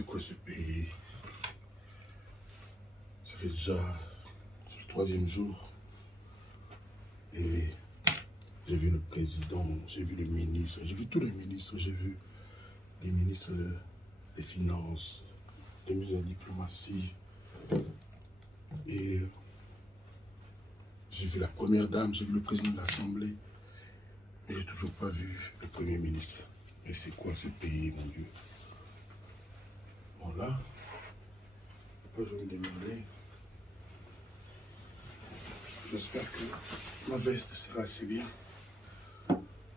C'est quoi ce pays? Ça fait déjà le troisième jour. Et j'ai vu le président, j'ai vu le ministre, j'ai vu tous les ministres, j'ai vu les ministres des Finances, des ministres de la Diplomatie. Et j'ai vu la première dame, j'ai vu le président de l'Assemblée. Mais j'ai toujours pas vu le Premier ministre. Mais c'est quoi ce pays, mon Dieu? Bon là, je vais me demander. J'espère que ma veste sera assez bien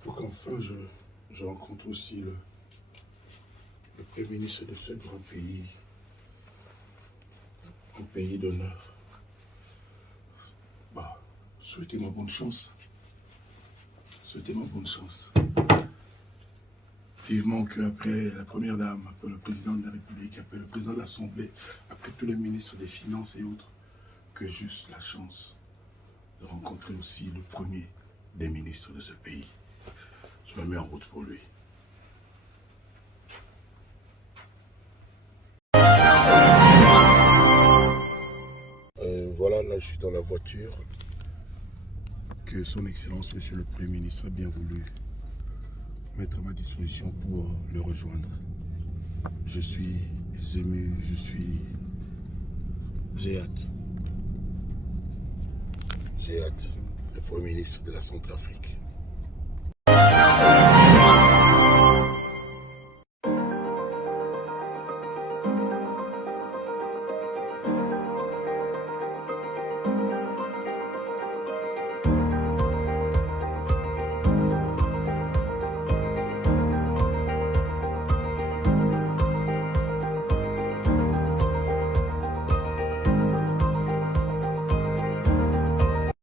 pour qu'enfin je rencontre aussi le Premier ministre de ce grand pays, un pays d'honneur. Bah, souhaitez-moi bonne chance. Souhaitez-moi bonne chance. Vivement qu'après la première dame, après le président de la République, après le président de l'Assemblée, après tous les ministres des Finances et autres, que juste la chance de rencontrer aussi le premier des ministres de ce pays. Je me mets en route pour lui. Voilà, là je suis dans la voiture que son Excellence, Monsieur le Premier ministre, a bien voulu mettre à ma disposition pour le rejoindre. Je suis ému, j'ai hâte. J'ai hâte, le Premier ministre de la Centrafrique.